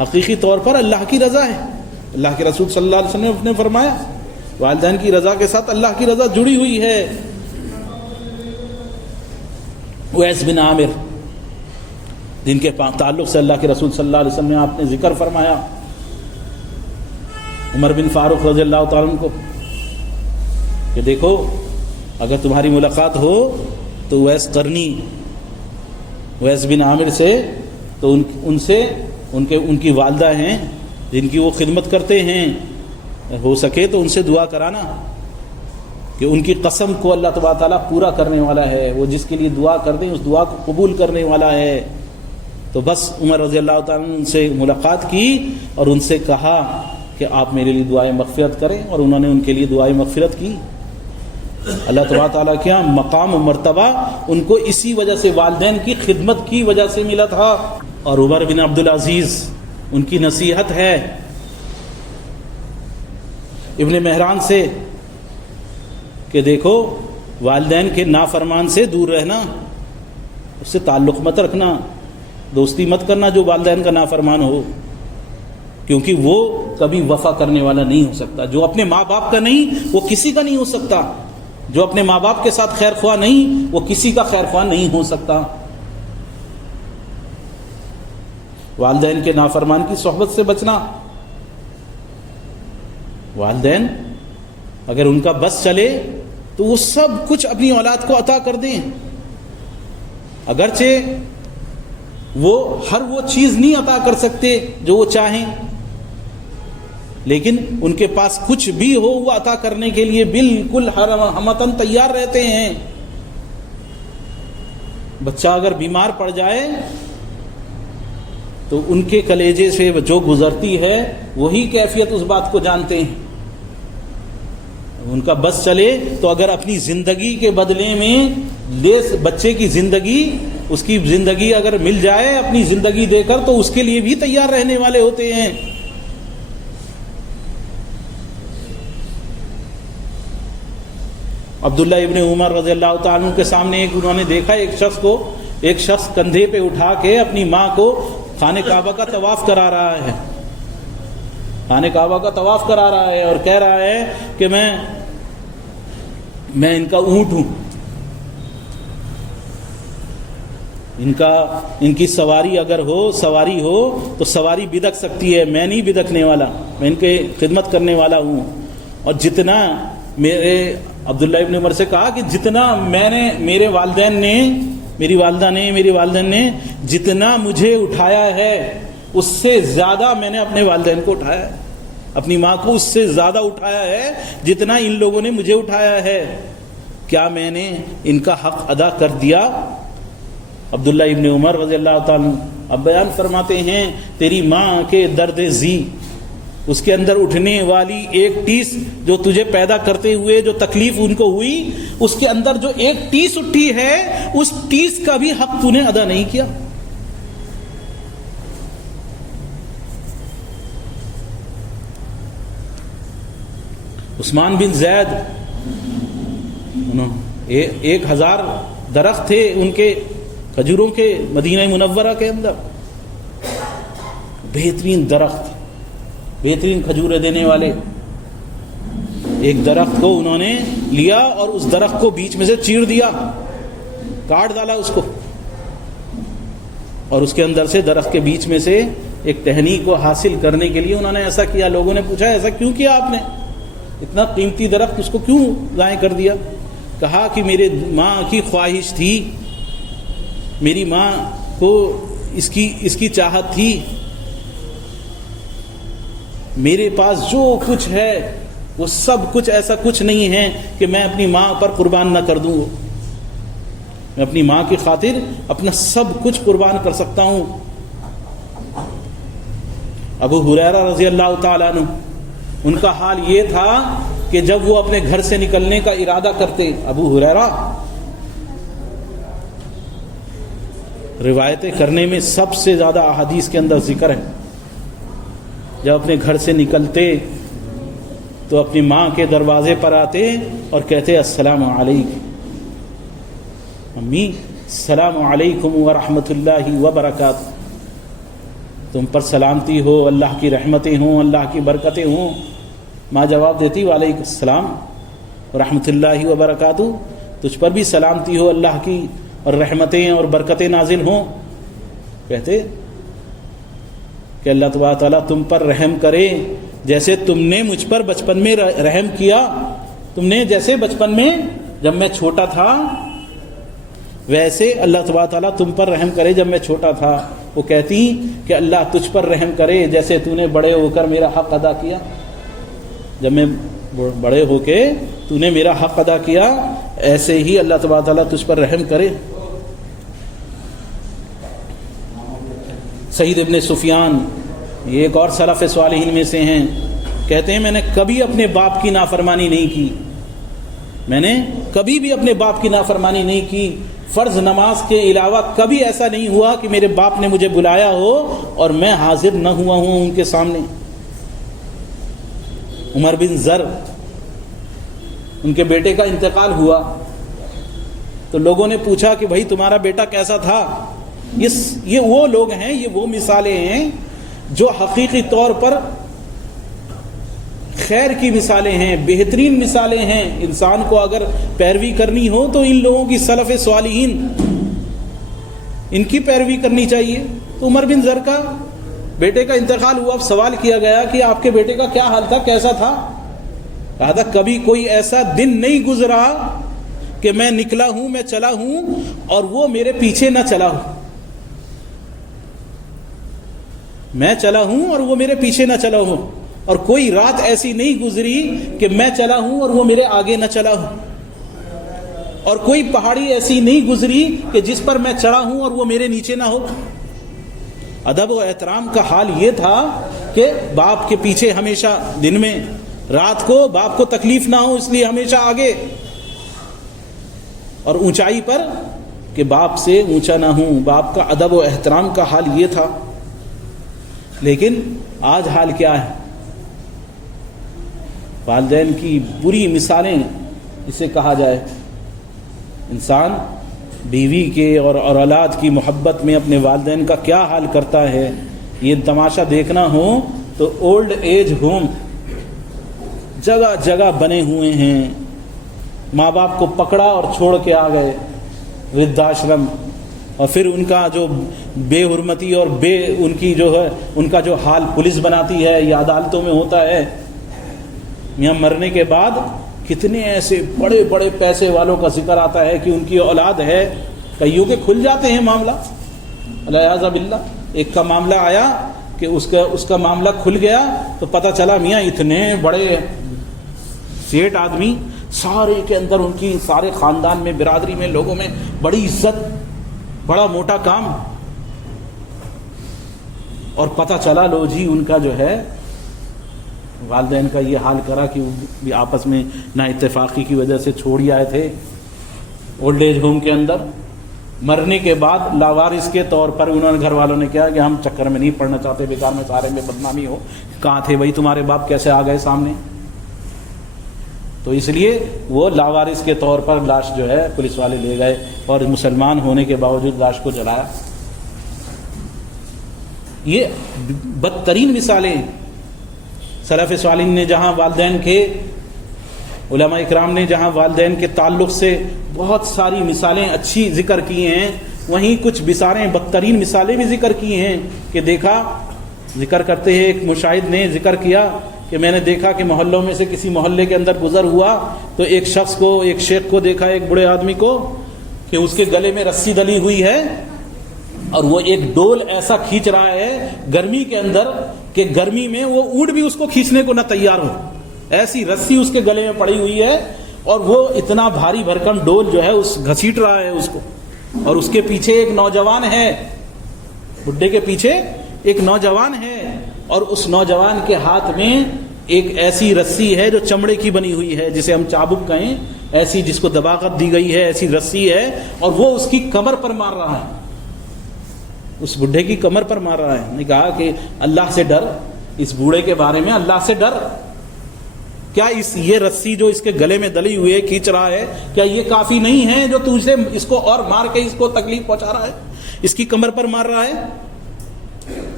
حقیقی طور پر اللہ کی رضا ہے. اللہ کے رسول صلی اللہ علیہ وسلم نے فرمایا والدین کی رضا کے ساتھ اللہ کی رضا جڑی ہوئی ہے۔ اویس بن عامر جن کے تعلق سے اللہ کے رسول صلی اللہ علیہ وسلم نے آپ نے ذکر فرمایا عمر بن فاروق رضی اللہ تعالیٰ عنہ کو کہ دیکھو اگر تمہاری ملاقات ہو تو اویس قرنی، اویس بن عامر سے، تو ان کی والدہ ہیں جن کی وہ خدمت کرتے ہیں، ہو سکے تو ان سے دعا کرانا کہ ان کی قسم کو اللہ تبارک تعالیٰ پورا کرنے والا ہے، وہ جس کے لیے دعا کر دیں اس دعا کو قبول کرنے والا ہے۔ تو بس عمر رضی اللہ تعالیٰ نے ان سے ملاقات کی اور ان سے کہا کہ آپ میرے لیے دعائیں مغفرت کریں، اور انہوں نے ان کے لیے دعائیں مغفرت کی۔ اللہ تبارک تعالیٰ کیا مقام و مرتبہ ان کو اسی وجہ سے، والدین کی خدمت کی وجہ سے ملا تھا۔ اور عمر بن عبدالعزیز ان کی نصیحت ہے ابن مہران سے کہ دیکھو والدین کے نافرمان سے دور رہنا، اس سے تعلق مت رکھنا، دوستی مت کرنا جو والدین کا نافرمان ہو، کیونکہ وہ کبھی وفا کرنے والا نہیں ہو سکتا۔ جو اپنے ماں باپ کا نہیں وہ کسی کا نہیں ہو سکتا، جو اپنے ماں باپ کے ساتھ خیر خواہ نہیں وہ کسی کا خیر خواہ نہیں ہو سکتا۔ والدین کے نافرمان کی صحبت سے بچنا، والدین اگر ان کا بس چلے تو وہ سب کچھ اپنی اولاد کو عطا کر دیں، اگرچہ وہ ہر وہ چیز نہیں عطا کر سکتے جو وہ چاہیں، لیکن ان کے پاس کچھ بھی ہو وہ عطا کرنے کے لیے بالکل ہمتن تیار رہتے ہیں۔ بچہ اگر بیمار پڑ جائے تو ان کے کلیجے سے جو گزرتی ہے وہی کیفیت اس بات کو جانتے ہیں۔ ان کا بس چلے تو اگر اپنی زندگی کے بدلے میں بچے کی زندگی، اس کی زندگی اگر مل جائے اپنی زندگی دے کر تو اس کے لیے بھی تیار رہنے والے ہوتے ہیں۔ عبداللہ ابن عمر رضی اللہ تعالیٰ عنہ کے سامنے انہوں نے دیکھا ایک شخص کندھے پہ اٹھا کے اپنی ماں کو خانہ کعبہ کا طواف کرا رہا ہے، خانہ کعبہ کا طواف کرا رہا ہے اور کہہ رہا ہے کہ میں ان کا اونٹ ہوں، ان کی سواری اگر سواری ہو تو سواری بدک سکتی ہے، میں نہیں بدکنے والا، میں ان کے خدمت کرنے والا ہوں۔ اور جتنا عبداللہ ابن عمر سے کہا کہ جتنا میری والدین نے جتنا مجھے اٹھایا ہے اس سے زیادہ میں نے اپنے والدین کو اٹھایا ہے، اپنی ماں کو اس سے زیادہ اٹھایا ہے جتنا ان لوگوں نے مجھے اٹھایا ہے۔ کیا میں نے ان کا حق ادا کر دیا؟ عبداللہ ابن عمر رضی اللہ تعالیٰ اب بیان فرماتے ہیں تیری ماں کے درد زی، اس کے اندر اٹھنے والی ایک ٹیس جو تجھے پیدا کرتے ہوئے جو تکلیف ان کو ہوئی، اس کے اندر جو ایک ٹیس اٹھی ہے اس ٹیس کا بھی حق تو نے ادا نہیں کیا۔ عثمان بن زید 1000 درخت تھے ان کے کھجوروں کے مدینہ منورہ کے اندر، بہترین درخت، بہترین کھجوریں دینے والے۔ ایک درخت کو انہوں نے لیا اور اس درخت کو بیچ میں سے چیر دیا، کاٹ ڈالا اس کو، اور اس کے اندر سے درخت کے بیچ میں سے ایک ٹہنی کو حاصل کرنے کے لیے انہوں نے ایسا کیا۔ لوگوں نے پوچھا ایسا کیوں کیا آپ نے، اتنا قیمتی درخت اس کو کیوں ضائع کر دیا؟ کہا کہ میرے ماں کی خواہش تھی، میری ماں کو اس کی چاہت تھی، میرے پاس جو کچھ ہے وہ سب کچھ ایسا کچھ نہیں ہے کہ میں اپنی ماں پر قربان نہ کر دوں، میں اپنی ماں کی خاطر اپنا سب کچھ قربان کر سکتا ہوں۔ ابو ہریرہ رضی اللہ تعالیٰ عنہ ان کا حال یہ تھا کہ جب وہ اپنے گھر سے نکلنے کا ارادہ کرتے، ابو ہریرہ روایتیں کرنے میں سب سے زیادہ احادیث کے اندر ذکر ہے، جب اپنے گھر سے نکلتے تو اپنی ماں کے دروازے پر آتے اور کہتے السلام علیکم، امی السلام علیکم ورحمۃ اللہ وبرکاتہ، تم پر سلامتی ہو، اللہ کی رحمتیں ہوں، اللہ کی برکتیں ہوں۔ ماں جواب دیتی وعلیکم السلام ورحمۃ اللہ وبرکاتہ، تجھ پر بھی سلامتی ہو اللہ کی اور رحمتیں اور برکتیں نازل ہوں۔ کہتے کہ اللہ تبارک تعالیٰ تم پر رحم کرے جیسے تم نے مجھ پر بچپن میں رحم کیا، تم نے جیسے بچپن میں جب میں چھوٹا تھا ویسے اللہ تبارک تعالیٰ تم پر رحم کرے جب میں چھوٹا تھا۔ وہ کہتی کہ اللہ تجھ پر رحم کرے جیسے تو نے بڑے ہو کر میرا حق ادا کیا، جب میں بڑے ہو کے تو نے میرا حق ادا کیا، ایسے ہی اللہ تبارک تعالیٰ تجھ پر رحم کرے۔ سعید ابن سفیان یہ ایک اور سلف صالحین میں سے ہیں، کہتے ہیں میں نے کبھی اپنے باپ کی نافرمانی نہیں کی، میں نے کبھی بھی اپنے باپ کی نافرمانی نہیں کی، فرض نماز کے علاوہ کبھی ایسا نہیں ہوا کہ میرے باپ نے مجھے بلایا ہو اور میں حاضر نہ ہوا ہوں ان کے سامنے۔ عمر بن زر ان کے بیٹے کا انتقال ہوا تو لوگوں نے پوچھا کہ بھائی تمہارا بیٹا کیسا تھا؟ یہ وہ لوگ ہیں، یہ وہ مثالیں ہیں جو حقیقی طور پر خیر کی مثالیں ہیں، بہترین مثالیں ہیں۔ انسان کو اگر پیروی کرنی ہو تو ان لوگوں کی سلف صالحین ان کی پیروی کرنی چاہیے۔ تو عمر بن زر کا بیٹے کا انتقال ہوا، اب سوال کیا گیا کہ آپ کے بیٹے کا کیا حال تھا، کیسا تھا؟ کہا تھا کبھی کوئی ایسا دن نہیں گزرا کہ میں نکلا ہوں، میں چلا ہوں اور وہ میرے پیچھے نہ چلا ہوں، میں چلا ہوں اور وہ میرے پیچھے نہ چلا ہوں، اور کوئی رات ایسی نہیں گزری کہ میں چلا ہوں اور وہ میرے آگے نہ چلا ہوں، اور کوئی پہاڑی ایسی نہیں گزری کہ جس پر میں چڑھا ہوں اور وہ میرے نیچے نہ ہو۔ ادب و احترام کا حال یہ تھا کہ باپ کے پیچھے ہمیشہ، دن میں رات کو باپ کو تکلیف نہ ہو اس لیے ہمیشہ آگے، اور اونچائی پر کہ باپ سے اونچا نہ ہوں، باپ کا ادب و احترام کا حال یہ تھا۔ لیکن آج حال کیا ہے؟ والدین کی بری مثالیں اسے کہا جائے۔ انسان بیوی کے اور اولاد کی محبت میں اپنے والدین کا کیا حال کرتا ہے، یہ تماشا دیکھنا ہو تو اولڈ ایج ہوم جگہ جگہ بنے ہوئے ہیں، ماں باپ کو پکڑا اور چھوڑ کے آ گئے وردھاشرم، اور پھر ان کا جو بے حرمتی اور ان کی جو ہے ان کا جو حال پولیس بناتی ہے یا عدالتوں میں ہوتا ہے۔ یہاں مرنے کے بعد کتنے ایسے بڑے بڑے پیسے والوں کا ذکر آتا ہے کہ ان کی اولاد ہے، کئیوں کے کھل جاتے ہیں معاملہ، الیاذ باللہ۔ ایک کا معاملہ آیا کہ اس کا معاملہ کھل گیا تو پتہ چلا میاں اتنے بڑے سیٹ آدمی، سارے کے اندر ان کی سارے خاندان میں، برادری میں، لوگوں میں بڑی عزت، بڑا موٹا کام، اور پتہ چلا لو جی ان کا جو ہے والدین کا یہ حال کرا کہ وہ آپس میں نا اتفاقی کی وجہ سے چھوڑ ہی آئے تھے اولڈ ایج ہوم کے اندر۔ مرنے کے بعد لاوارث کے طور پر انہوں نے، گھر والوں نے کہا کہ ہم چکر میں نہیں پڑنا چاہتے، بیکار میں سارے میں بدنامی ہو، کہاں تھے بھائی تمہارے باپ، کیسے آ گئے سامنے؟ تو اس لیے وہ لاوارث کے طور پر لاش جو ہے پولیس والے لے گئے اور مسلمان ہونے کے باوجود لاش کو جلایا۔ یہ بدترین مثالیں سلف صالحین نے، جہاں والدین کے، علماء اکرام نے جہاں والدین کے تعلق سے بہت ساری مثالیں اچھی ذکر کی ہیں، وہیں کچھ بدترین مثالیں بھی ذکر کی ہیں کہ دیکھا، ذکر کرتے ہیں ایک مشاہد نے ذکر کیا کہ میں نے دیکھا کہ محلوں میں سے کسی محلے کے اندر گزر ہوا تو ایک شخص کو، ایک شیخ کو دیکھا، ایک بڑے آدمی کو، کہ اس کے گلے میں رسی ڈلی ہوئی ہے اور وہ ایک ڈول ایسا کھینچ رہا ہے گرمی کے اندر کہ گرمی میں وہ اونٹ بھی اس کو کھینچنے کو نہ تیار ہو، ایسی رسی اس کے گلے میں پڑی ہوئی ہے، اور وہ اتنا بھاری بھرکم ڈول جو ہے اس گھسیٹ رہا ہے اس کو، اور اس کے پیچھے ایک نوجوان ہے، بڈھے کے پیچھے ایک نوجوان ہے، اور اس نوجوان کے ہاتھ میں ایک ایسی رسی ہے جو چمڑے کی بنی ہوئی ہے، جسے ہم چابک کہیں، ایسی جس کو دباغت دی گئی ہے، ایسی رسی ہے، اور وہ اس کی کمر پر مار رہا ہے، اس بڈھے کی کمر پر مار رہا ہے۔ نے کہا کہ اللہ سے ڈر، اس بوڑھے کے بارے میں اللہ سے ڈر، کیا یہ رسی جو اس کے گلے میں ڈلی ہوئی ہے، کھینچ رہا ہے، کیا یہ کافی نہیں ہے جو تجھے اس کو اور مار کے اس کو تکلیف پہنچا رہا ہے، اس کی کمر پر مار رہا ہے؟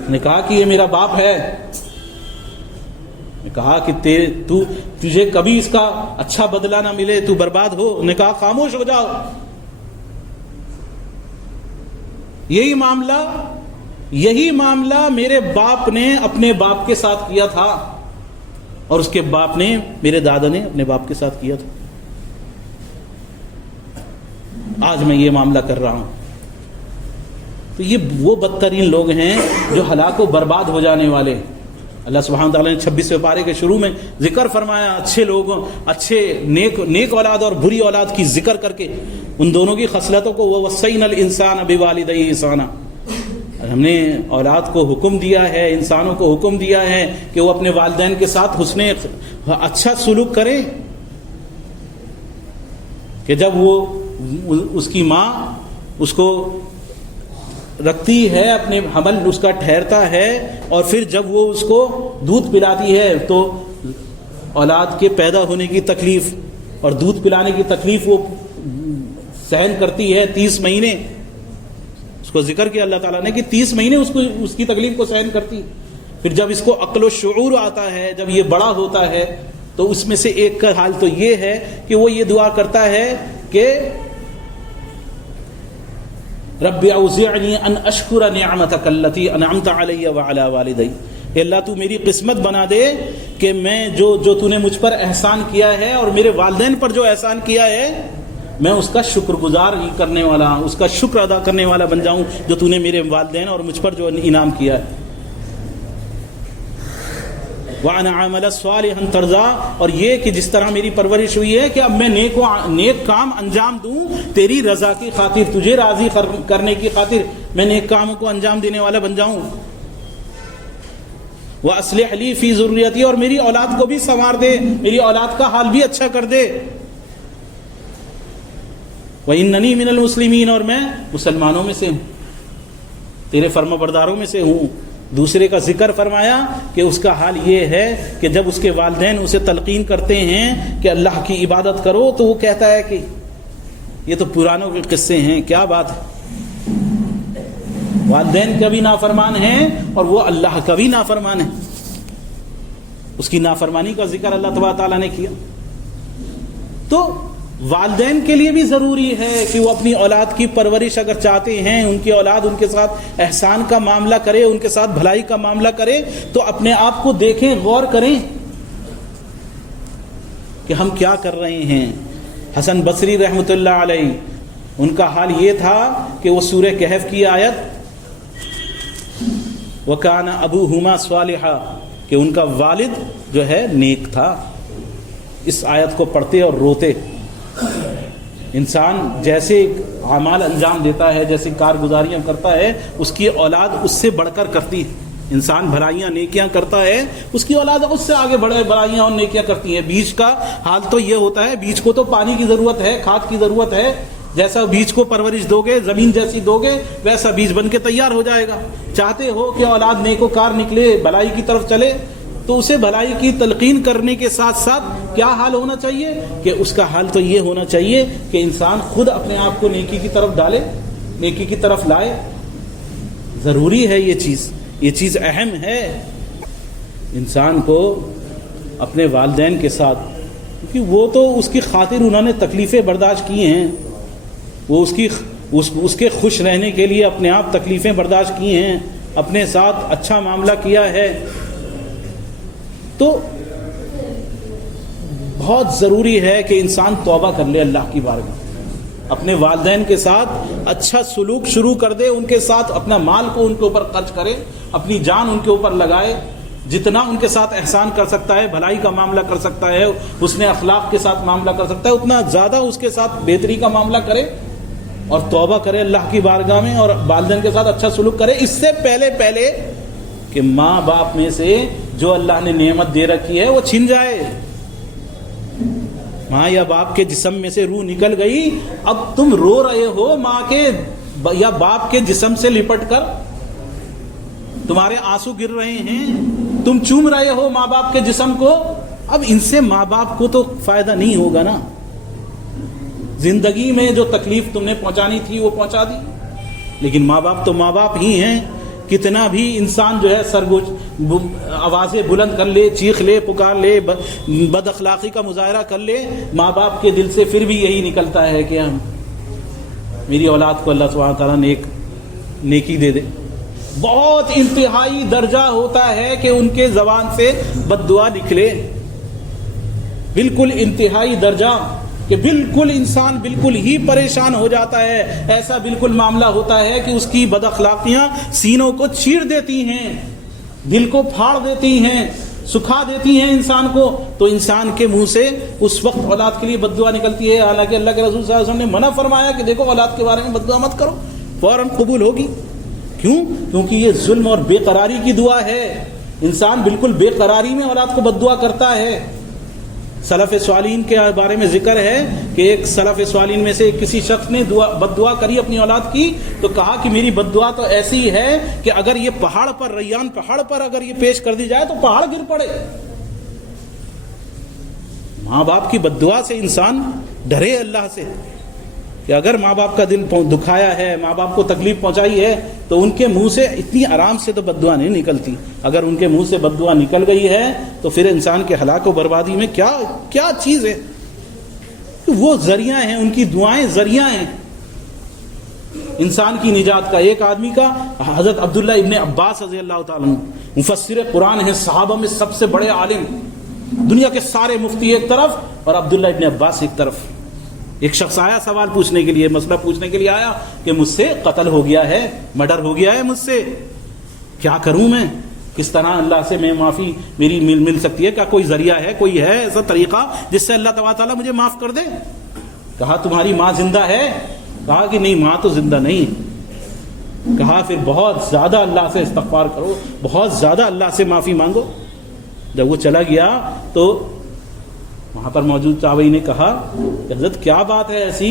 نے کہا کہ یہ میرا باپ ہے، نے کہا کہ تجھے کبھی اس کا اچھا بدلہ نہ ملے، تو برباد ہو. نے کہا خاموش ہو جاؤ. یہی معاملہ میرے باپ نے اپنے باپ کے ساتھ کیا تھا، اور اس کے باپ نے، میرے دادا نے اپنے باپ کے ساتھ کیا تھا. آج میں یہ معاملہ کر رہا ہوں. تو یہ وہ بدترین لوگ ہیں جو ہلاک و برباد ہو جانے والے. اللہ سبحانہ تعالیٰ نے 26ویں پارے کے شروع میں ذکر فرمایا اچھے لوگوں، اچھے نیک اولاد اور بری اولاد کی ذکر کر کے ان دونوں کی خصلتوں کو وَوَصَّيْنَا الْإِنسَانَ بِوَالِدَيْهِ إِحْسَانًا، ہم نے اولاد کو حکم دیا ہے، انسانوں کو حکم دیا ہے کہ وہ اپنے والدین کے ساتھ اچھا سلوک کریں. کہ جب وہ اس کی ماں اس کو رکھتی ہے، اپنے حمل اس کا ٹھہرتا ہے، اور پھر جب وہ اس کو دودھ پلاتی ہے تو اولاد کے پیدا ہونے کی تکلیف اور دودھ پلانے کی تکلیف وہ سہن کرتی ہے 30 مہینے. اس کو ذکر کیا اللہ تعالیٰ نے کہ 30 مہینے اس کی تکلیف کو سہن کرتی. پھر جب اس کو عقل و شعور آتا ہے، جب یہ بڑا ہوتا ہے، تو اس میں سے ایک کا حال تو یہ ہے کہ وہ یہ دعا کرتا ہے کہ رب اوزعنی ان اشکر نعمتک التی انعمت علی وعلی والدی، کہ اللہ تو میری قسمت بنا دے کہ میں جو تو نے مجھ پر احسان کیا ہے اور میرے والدین پر جو احسان کیا ہے، میں اس کا شکر گزار کرنے والا، اس کا شکر ادا کرنے والا بن جاؤں جو تو نے میرے والدین اور مجھ پر جو انعام کیا ہے. وَأَنَا عَمَلَ صَالِحًا تَرْضَىٰ، اور یہ کہ جس طرح میری پرورش ہوئی ہے کہ اب میں نیک کام انجام دوں تیری رضا کی خاطر، تجھے راضی کرنے کی خاطر میں نیک کاموں کو انجام دینے والا بن جاؤں. وَأَصْلِحْ لِي فِي ذُرِّيَّتِي، اور میری اولاد کو بھی سنوار دے، میری اولاد کا حال بھی اچھا کر دے. وَإِنَّنِي مِنَ الْمُسْلِمِينَ، اور میں مسلمانوں میں سے ہوں، تیرے فرما برداروں میں سے ہوں. دوسرے کا ذکر فرمایا کہ اس کا حال یہ ہے کہ جب اس کے والدین اسے تلقین کرتے ہیں کہ اللہ کی عبادت کرو، تو وہ کہتا ہے کہ یہ تو پرانوں کے قصے ہیں، کیا بات ہے. والدین کا بھی نافرمان ہیں اور وہ اللہ کا بھی نافرمان ہے. اس کی نافرمانی کا ذکر اللہ تبارک تعالیٰ نے کیا. تو والدین کے لیے بھی ضروری ہے کہ وہ اپنی اولاد کی پرورش اگر چاہتے ہیں، ان کی اولاد ان کے ساتھ احسان کا معاملہ کرے، ان کے ساتھ بھلائی کا معاملہ کرے، تو اپنے آپ کو دیکھیں، غور کریں کہ ہم کیا کر رہے ہیں. حسن بصری رحمۃ اللہ علیہ، ان کا حال یہ تھا کہ وہ سورہ کہف کی آیت وَكَانَ أَبُوهُمَا صَالِحًا، کہ ان کا والد جو ہے نیک تھا، اس آیت کو پڑھتے اور روتے. انسان جیسے اعمال انجام دیتا ہے، جیسے کارگزاریاں کرتا ہے، اس کی اولاد اس سے بڑھ کر کرتی ہے. انسان بھلائیاں نیکیاں کرتا ہے، اس کی اولاد اس سے آگے بڑھے بھلائیاں اور نیکیاں کرتی ہیں. بیج کا حال تو یہ ہوتا ہے، بیج کو تو پانی کی ضرورت ہے، کھاد کی ضرورت ہے. جیسا بیج کو پرورش دو گے، زمین جیسی دو گے، ویسا بیج بن کے تیار ہو جائے گا. چاہتے ہو کہ اولاد نیکوکار نکلے، بھلائی کی طرف چلے، تو اسے بھلائی کی تلقین کرنے کے ساتھ ساتھ کیا حال ہونا چاہیے کہ اس کا حال تو یہ ہونا چاہیے کہ انسان خود اپنے آپ کو نیکی کی طرف ڈالے، نیکی کی طرف لائے. ضروری ہے یہ چیز اہم ہے. انسان کو اپنے والدین کے ساتھ، کیونکہ وہ تو اس کی خاطر انہوں نے تکلیفیں برداشت کی ہیں، وہ اس کے خوش رہنے کے لیے اپنے آپ تکلیفیں برداشت کی ہیں، اپنے ساتھ اچھا معاملہ کیا ہے. تو بہت ضروری ہے کہ انسان توبہ کر لے اللہ کی بارگاہ، اپنے والدین کے ساتھ اچھا سلوک شروع کر دے، ان کے ساتھ اپنا مال کو ان کے اوپر خرچ کرے، اپنی جان ان کے اوپر لگائے، جتنا ان کے ساتھ احسان کر سکتا ہے، بھلائی کا معاملہ کر سکتا ہے، حسن اخلاق کے ساتھ معاملہ کر سکتا ہے، اتنا زیادہ اس کے ساتھ بہتری کا معاملہ کرے اور توبہ کرے اللہ کی بارگاہ میں، اور والدین کے ساتھ اچھا سلوک کرے. اس سے پہلے کہ ماں باپ میں سے جو اللہ نے نعمت دے رکھی ہے وہ چھن جائے. ماں یا باپ کے جسم میں سے روح نکل گئی، اب تم رو رہے ہو ماں کے یا باپ کے جسم سے لپٹ کر، تمہارے آنسو گر رہے ہیں، تم چوم رہے ہو ماں باپ کے جسم کو. اب ان سے ماں باپ کو تو فائدہ نہیں ہوگا نا. زندگی میں جو تکلیف تم نے پہنچانی تھی وہ پہنچا دی، لیکن ماں باپ تو ماں باپ ہی ہیں. کتنا بھی انسان جو ہے آوازیں بلند کر لے، چیخ لے، پکار لے، بد اخلاقی کا مظاہرہ کر لے، ماں باپ کے دل سے پھر بھی یہی نکلتا ہے کہ میری اولاد کو اللہ سبحانہ تعالیٰ نیکی دے دے۔ بہت انتہائی درجہ ہوتا ہے کہ ان کے زبان سے بد دعا نکلے، بالکل انتہائی درجہ کہ بالکل انسان بالکل ہی پریشان ہو جاتا ہے۔ ایسا بالکل معاملہ ہوتا ہے کہ اس کی بد اخلاقیاں سینوں کو چیر دیتی ہیں، دل کو پھاڑ دیتی ہیں، سکھا دیتی ہیں انسان کو، تو انسان کے منہ سے اس وقت اولاد کے لیے بد دعا نکلتی ہے۔ حالانکہ اللہ کے رسول صلی اللہ علیہ وسلم نے منع فرمایا کہ دیکھو اولاد کے بارے میں بد دعا مت کرو، فوراً قبول ہوگی۔ کیوں؟ کیونکہ یہ ظلم اور بے قراری کی دعا ہے۔ انسان بالکل بے قراری میں اولاد کو بد دعا کرتا ہے۔ سلف صالحین کے بارے میں ذکر ہے کہ ایک سلف صالحین میں سے کسی شخص نے بد دعا کری اپنی اولاد کی، تو کہا کہ میری بد دعا تو ایسی ہے کہ اگر یہ پہاڑ پر، ریان پہاڑ پر اگر یہ پیش کر دی جائے تو پہاڑ گر پڑے۔ ماں باپ کی بد دعا سے انسان ڈرے اللہ سے کہ اگر ماں باپ کا دل دکھایا ہے، ماں باپ کو تکلیف پہنچائی ہے، تو ان کے منہ سے اتنی آرام سے تو بد دعا نہیں نکلتی۔ اگر ان کے منہ سے بد دعا نکل گئی ہے تو پھر انسان کے ہلاک و بربادی میں کیا چیز ہے۔ وہ ذریعہ ہیں، ان کی دعائیں ذریعہ ہیں انسان کی نجات کا۔ ایک آدمی کا حضرت عبداللہ ابن عباس رضی اللہ تعالیٰ عنہ، مفسر قرآن ہیں، صحابہ میں سب سے بڑے عالم، دنیا کے سارے مفتی ایک طرف اور عبداللہ ابن عباس ایک طرف۔ ایک شخص آیا سوال پوچھنے کے لیے، مسئلہ پوچھنے کے لیے آیا کہ مجھ سے قتل ہو گیا ہے، مرڈر ہو گیا ہے مجھ سے، کیا کروں میں؟ کس طرح اللہ سے میں معافی میری مل سکتی ہے؟ کیا کوئی ذریعہ ہے، کوئی ہے ایسا طریقہ جس سے اللہ تبارک تعالیٰ مجھے معاف کر دے؟ کہا تمہاری ماں زندہ ہے؟ کہا کہ نہیں، ماں تو زندہ نہیں۔ کہا پھر بہت زیادہ اللہ سے استغفار کرو، بہت زیادہ اللہ سے معافی مانگو۔ جب وہ چلا گیا تو وہاں پر موجود تابعی نے کہا کہ حضرت کیا بات ہے ایسی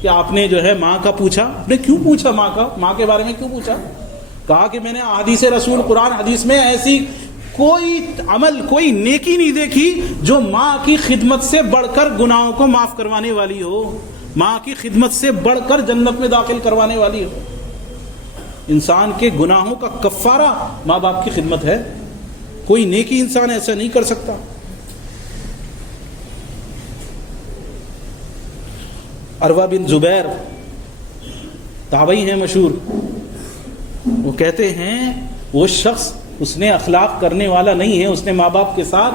کہ آپ نے جو ہے ماں کا پوچھا؟ آپ نے کیوں پوچھا ماں کے بارے میں کیوں پوچھا؟ کہا کہ میں نے احادیث رسول، قرآن حدیث میں ایسی کوئی عمل، کوئی نیکی نہیں دیکھی جو ماں کی خدمت سے بڑھ کر گناہوں کو معاف کروانے والی ہو، ماں کی خدمت سے بڑھ کر جنت میں داخل کروانے والی ہو۔ انسان کے گناہوں کا کفارہ ماں باپ کی خدمت ہے، کوئی نیکی انسان ایسا نہیں کر سکتا۔ عروہ بن زبیر تابعی ہیں مشہور، وہ کہتے ہیں وہ شخص، اس نے اخلاق کرنے والا نہیں ہے، اس نے ماں باپ کے ساتھ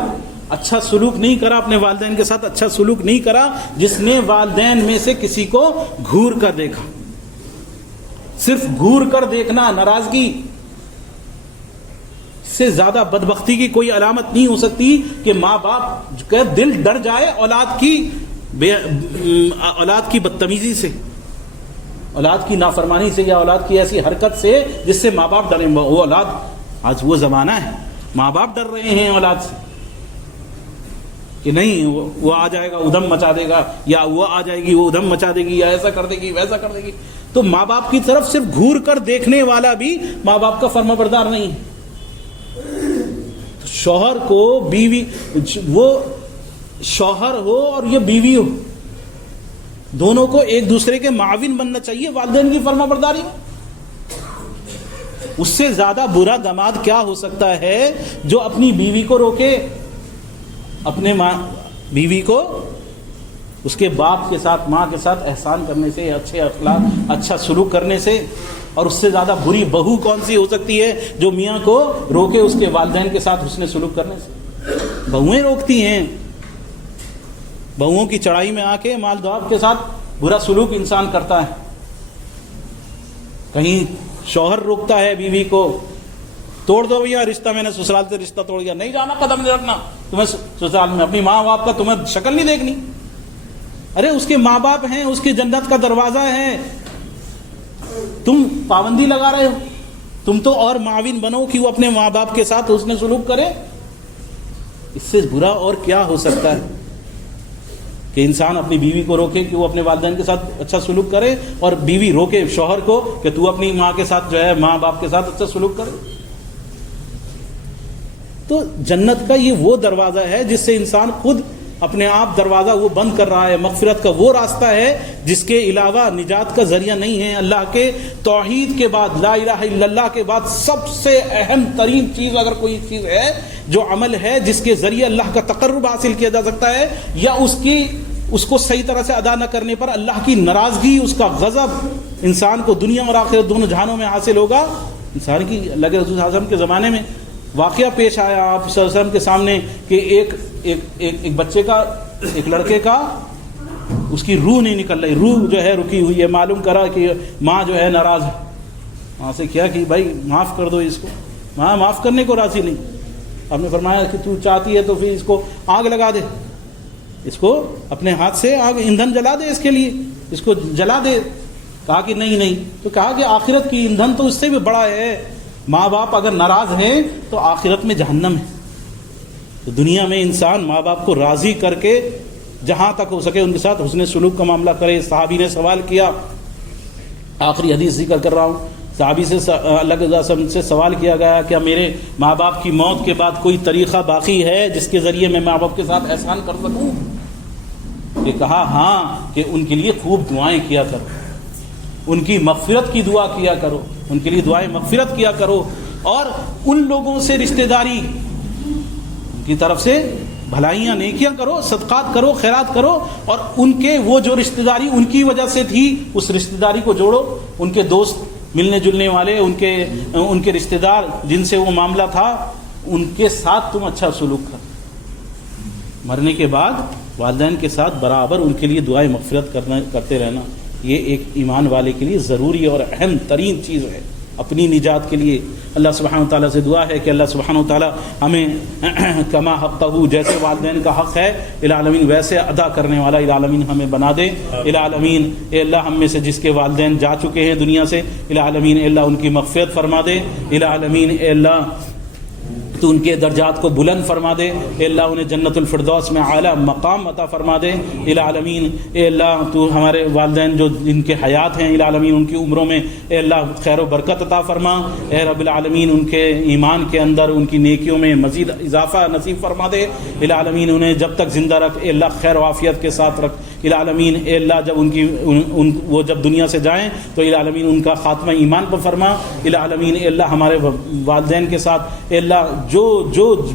اچھا سلوک نہیں کرا، اپنے والدین کے ساتھ اچھا سلوک نہیں کرا، جس نے والدین میں سے کسی کو گھور کر دیکھا۔ صرف گھور کر دیکھنا، ناراضگی سے زیادہ بدبختی کی کوئی علامت نہیں ہو سکتی کہ ماں باپ کا دل ڈر جائے اولاد کی بدتمیزی سے، اولاد کی نافرمانی سے، یا اولاد کی ایسی حرکت سے جس سے ماں باپ ڈریں۔ وہ اولاد، آج وہ زمانہ ہے ماں باپ ڈر رہے ہیں اولاد سے کہ نہیں وہ آ جائے گا ادھم مچا دے گا، یا وہ آ جائے گی وہ ادھم مچا دے گی، یا ایسا کر دے گی ویسا کر دے گی۔ تو ماں باپ کی طرف صرف گھور کر دیکھنے والا بھی ماں باپ کا فرما بردار نہیں ہے۔ شوہر کو بیوی، وہ شوہر ہو اور یہ بیوی ہو، دونوں کو ایک دوسرے کے معاون بننا چاہیے والدین کی فرما برداری میں۔ اس سے زیادہ برا داماد کیا ہو سکتا ہے جو اپنی بیوی کو روکے، اپنے بیوی کو اس کے باپ کے ساتھ، ماں کے ساتھ احسان کرنے سے، اچھے اخلاق، اچھا سلوک کرنے سے۔ اور اس سے زیادہ بری بہو کون سی ہو سکتی ہے جو میاں کو روکے اس کے والدین کے ساتھ حسن سلوک کرنے سے؟ بہویں روکتی ہیں، بہوؤں کی چڑھائی میں آ کے مال دولت کے ساتھ برا سلوک انسان کرتا ہے۔ کہیں شوہر روکتا ہے بیوی کو، توڑ دو بھیا رشتہ، میں نے سسرال سے رشتہ توڑ دیا، نہیں جانا، قدم نہیں رکھنا تمہیں سسرال میں، اپنی ماں باپ کا تمہیں شکل نہیں دیکھنی۔ ارے اس کے ماں باپ ہیں، اس کے جنت کا دروازہ ہے، تم پابندی لگا رہے ہو۔ تم تو اور معاون بنو کہ وہ اپنے ماں باپ کے ساتھ حسن سلوک کرے۔ اس سے برا اور کیا ہو سکتا ہے کہ انسان اپنی بیوی کو روکے کہ وہ اپنے والدین کے ساتھ اچھا سلوک کرے، اور بیوی روکے شوہر کو کہ تو اپنی ماں کے ساتھ جو ہے ماں باپ کے ساتھ اچھا سلوک کرے۔ تو جنت کا یہ وہ دروازہ ہے جس سے انسان خود اپنے آپ دروازہ وہ بند کر رہا ہے. مغفرت کا وہ راستہ ہے جس کے علاوہ نجات کا ذریعہ نہیں ہے. اللہ کے توحید کے بعد، لا الہ الا اللہ کے بعد سب سے اہم ترین چیز اگر کوئی چیز ہے، جو عمل ہے جس کے ذریعے اللہ کا تقرب حاصل کیا جا سکتا ہے، یا اس کو صحیح طرح سے ادا نہ کرنے پر اللہ کی ناراضگی، اس کا غضب انسان کو دنیا اور آخرت دونوں جہانوں میں حاصل ہوگا. انسان کی اللہ کے رسول صلی اللہ علیہ وسلم کے زمانے میں واقعہ پیش آیا آپ صلی اللہ علیہ وسلم کے سامنے کہ ایک بچے کا، ایک لڑکے کا اس کی روح نہیں نکل رہی، روح جو ہے رکی ہوئی ہے. معلوم کرا کہ ماں جو ہے ناراض ہے. وہاں سے کیا کہ بھائی معاف کر دو اس کو. ماں معاف کرنے کو راضی نہیں. آپ نے فرمایا کہ تو چاہتی ہے تو پھر اس کو آگ لگا دے، اس کو اپنے ہاتھ سے آگ ایندھن جلا دے، اس کے لیے اس کو جلا دے. کہا کہ نہیں. تو کہا کہ آخرت کی ایندھن تو اس سے بھی بڑا ہے. ماں باپ اگر ناراض ہیں تو آخرت میں جہنم ہے. تو دنیا میں انسان ماں باپ کو راضی کر کے جہاں تک ہو سکے ان کے ساتھ حسن سلوک کا معاملہ کرے. صحابی نے سوال کیا، آخری حدیث ذکر کر رہا ہوں، صحابی سے اللہ کے رسول سے سوال کیا گیا کیا میرے ماں باپ کی موت کے بعد کوئی طریقہ باقی ہے جس کے ذریعے میں ماں باپ کے ساتھ احسان کر سکوں؟ یہ کہا ہاں، کہ ان کے لیے خوب دعائیں کیا کرو، ان کی مغفرت کی دعا کیا کرو، ان کے لیے دعائیں مغفرت کیا کرو، اور ان لوگوں سے رشتہ داری، ان کی طرف سے بھلائیاں نیکیاں کرو، صدقات کرو، خیرات کرو، اور ان کے وہ جو رشتہ داری ان کی وجہ سے تھی اس رشتہ داری کو جوڑو. ان کے دوست، ملنے جلنے والے، ان کے رشتہ دار جن سے وہ معاملہ تھا، ان کے ساتھ تم اچھا سلوک کرو. مرنے کے بعد والدین کے ساتھ برابر ان کے لیے دعائیں مغفرت کرتے رہنا، یہ ایک ایمان والے کے لیے ضروری اور اہم ترین چیز ہے اپنی نجات کے لیے. اللہ سبحانہ وتعالیٰ سے دعا ہے کہ اللہ سبحانہ وتعالیٰ ہمیں کما حقہ، جیسے والدین کا حق ہے العالمین ویسے ادا کرنے والا العالمین ہمیں بنا دے. العالمین اے اللہ ہم میں سے جس کے والدین جا چکے ہیں دنیا سے، العالمین اے اللہ ان کی مغفرت فرما دے. العالمین اے اللہ تو ان کے درجات کو بلند فرما دے. اے اللہ انہیں جنت الفردوس میں اعلیٰ مقام عطا فرما دے. العالمین اے اللہ تو ہمارے والدین جو جن کے حیات ہیں العالمین ان کی عمروں میں اے اللہ خیر و برکت عطا فرما. اے رب العالمین ان کے ایمان کے اندر، ان کی نیکیوں میں مزید اضافہ نصیب فرما دے. العالمین انہیں جب تک زندہ رکھ اے اللہ خیر و عافیت کے ساتھ رکھ. العالمین اے اللہ جب وہ جب دنیا سے جائیں تو العالمین ان کا خاتمہ ایمان پر فرما. العالمین اے اللہ ہمارے والدین کے ساتھ اے اللہ جو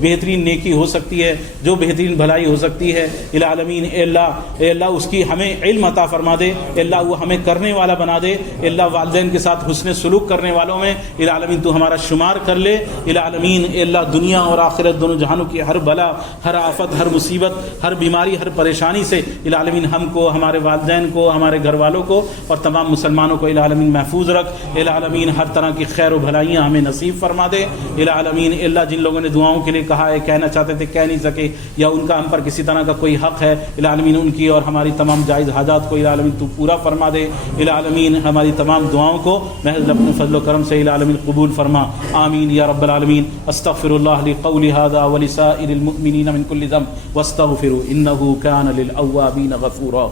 بہترین نیکی ہو سکتی ہے، جو بہترین بھلائی ہو سکتی ہے العالمین اے اللہ اس کی ہمیں علم عطا فرما دے. اے اللہ وہ ہمیں کرنے والا بنا دے. اے اللہ والدین کے ساتھ حسن سلوک کرنے والوں میں العالمین تو ہمارا شمار کر لے. العالمین اے اللہ دنیا اور آخرت دونوں جہانوں کی ہر بلا، ہر آفت، ہر مصیبت، ہر بیماری، ہر پریشانی سے العالمین ہم کو، ہمارے والدین کو، ہمارے گھر والوں کو اور تمام مسلمانوں کو العالمین محفوظ رکھ. العالمین ہر طرح کی خیر و بھلائیاں ہمیں نصیب فرما دے. العالمین اے اللہ جن لوگوں نے دعاؤں کے لیے کہا ہے، کہنا چاہتے تھے کہہ نہیں سکے، یا ان کا ہم پر کسی طرح کا کوئی حق ہے العالمین ان کی اور ہماری تمام جائز حاجات کو العالمین تو پورا فرما دے. العالمین ہماری تمام دعاؤں کو محض اپنے فضل و کرم سے العالمین قبول فرما. آمین یا رب العالمین. استغفر اللہ لقولی ھذا ولسائر المؤمنین من کل ذنب واستغفروا انہ کان للأوابین غفورا.